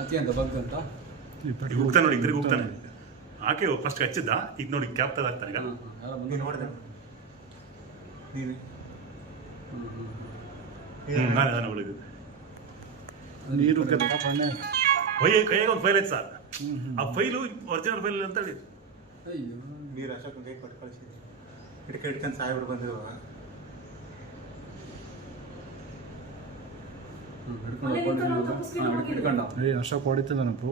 ಅತಿ ಅಂತ ಹೋಗ್ತಾನೆ ನೋಡಿ ಹೋಗ್ತಾನೆ. ಆಕೆ ಫಸ್ಟ್ ಹಚ್ಚಿದ್ದ ಈಗ ನೋಡಿ ಕ್ಯಾಪ್ ತಗಾಗ್ತಾನೆ ಈಗ. ಯಾರೋ ನೀನು ಬಂದು ನೋಡಿದೆ. ನೀನು. ಹ್ಮ್, ನಾನೇ ನಾನು ಅವಳಿಗೆ ನೀರು ಕೈಯಾಗ ಒಂದು ಫೈಲ್ ಐತೆ ಸರ್. ಆ ಫೈಲು ಒರಿಜಿನಲ್ ಫೈಲ್ ಅಂತ ಹೇಳಿ ಅಯ್ಯೋ ನೀರು ಅಶೋಕ್ ಕೈ ಕೊಟ್ಟು ಕಳಿಸಿದ್ದೆ ಹಿಡ್ಕ ಹಿಡ್ಕೊಂಡು ಸಾಯ್ಬಿಟ್ಟು ಬಂದಿರುವ ಹ್ಮ್, ಹಿಡ್ಕೊಂಡು ಹೋಗ್ಕೊಂಡು ಹಾ, ಹಿಡ್ಕೊಂಡ ಏ ಅಶೋಕ್ ಹೊಡಿತಿದ್ದಾನಪ್ಪ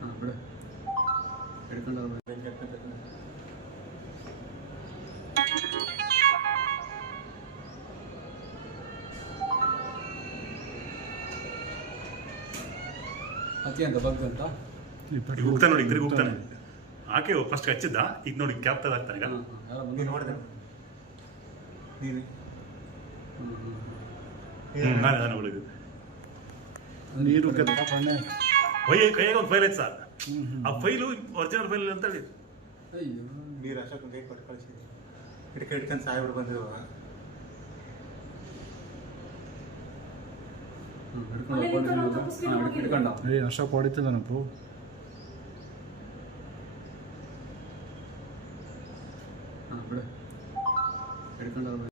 ಹಾಂ ಬಿಡು ಹಿಡ್ಕೊಂಡ ಅತಿ ಅಂತ? ಬಗ್ಗಂತ ಈಗ ಹೋಗ್ತಾನೆ ನೋಡಿ ಇದ್ರಿಗೆ ಹೋಗ್ತಾನೆ. ಆಕೆ ಫಸ್ಟ್ ಹಚ್ಚಿದ್ದ ಈಗ ನೋಡಿ ಕ್ಯಾಪ್ ತಗಾಗ್ತಾನೆ ಈಗ. ಯಾರೋ ನೀನು ಬಂದು ನೋಡಿದೆ. ನೀನು? ಹ್ಮ್, ನಾನೇ ನಾನು ಅವಳಿಗೆ ನೀರು ಕತ್ತ. ಕೈ ಕೈಯಾಗ ಒಂದು ಫೈಲ್ ಐತೆ ಸರ್. ಆ ಫೈಲು ಒರಿಜಿನಲ್ ಫೈಲ್ ಅಂತ ಹೇಳಿ ಅಯ್ಯೋ. ನೀರು ಅಶೋಕ್ ಕೈ ಕೊಟ್ಟು ಕಳಿಸಿದ್ದೆ ಇಟ್ಕೆ ಹಿಡ್ಕೊಂಡು ಸಾಯ್ಬಿಟ್ಟು ಬಂದಿರುವ ಏ ಅಷ್ಟ ಹೊಡಿತದ ನನಪು ಬಿಡು ಹಿಡ್ಕೊಂಡು